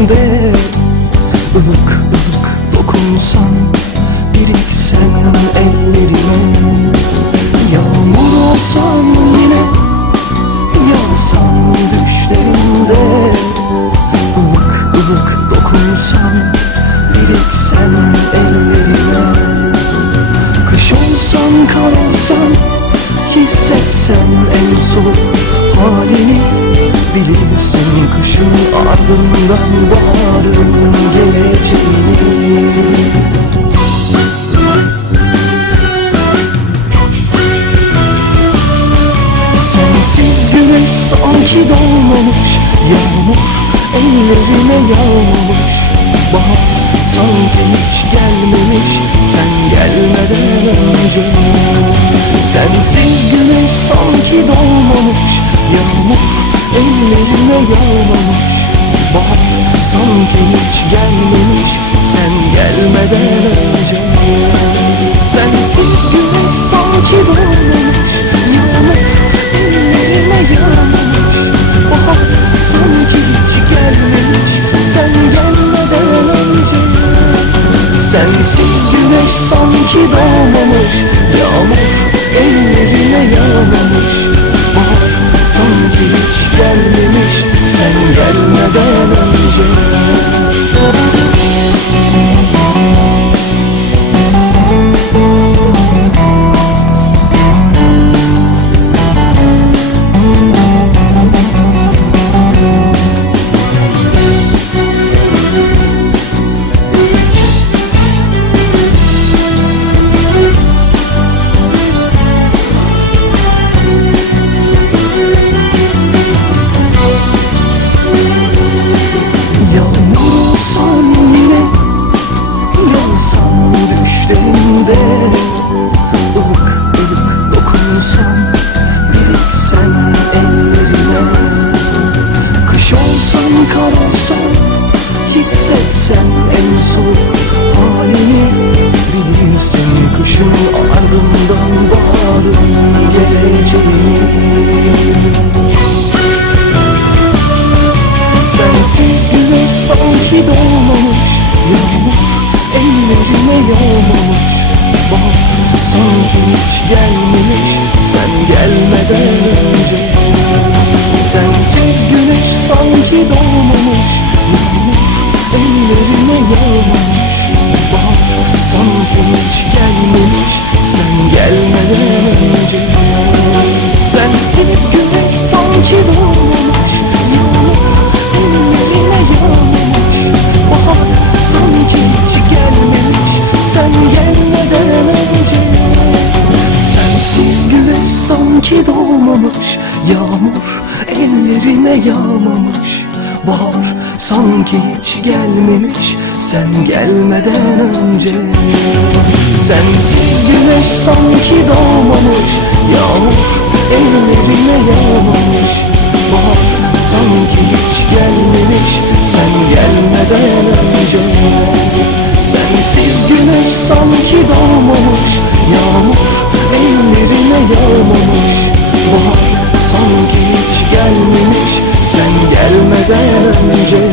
yüreğimde ılık ılık dokunsan biriksen ellerime. Yağmur olsan yine yağsan düşlerimde ılık ılık dokunsan biriksen ellerime. Kış olsan kar olsan hissetsen en soluk halini bilirsin kışın ardından baharın geleceğini Sensiz güneş sanki doğmamış Yağmur ellerime yağmamış. Bahar sanki hiç gelmemiş Sen gelmeden önce. Sensiz güneş sanki doğmamış Yağmur ellerime yağmamış Bahar sanki hiç gelmemiş. Sen gelmeden önce. Sensiz güneş sanki doğmamış Yağmur ellerime yağmamış Bahar sanki hiç gelmemiş. Sen gelmeden önce. Sensiz güneş sanki doğmamış. Yağmur ellerine yağmamış. Bahar sanki hiç gelmemiş Düşlerimde Ilık ılık dokunsam Biriksen ellerime. Kış olsan kar olsan Hissetsen en soğuk halini Bilirsin kışın ardından baharın geleceğini yağmamış Bahar sanki hiç gelmemiş. Sen gelmeden önce. Sensiz güneş sanki doğmamış. Yağmur ellerime yağmamış. Bahar sanki hiç gelmemiş. Sen gelmeden önce. Sensiz güneş sanki doğmamış doğmamış Yağmur ellerime yağmamış. Bahar sanki hiç gelmemiş Sen gelmeden önce. Sensiz güneş sanki stranger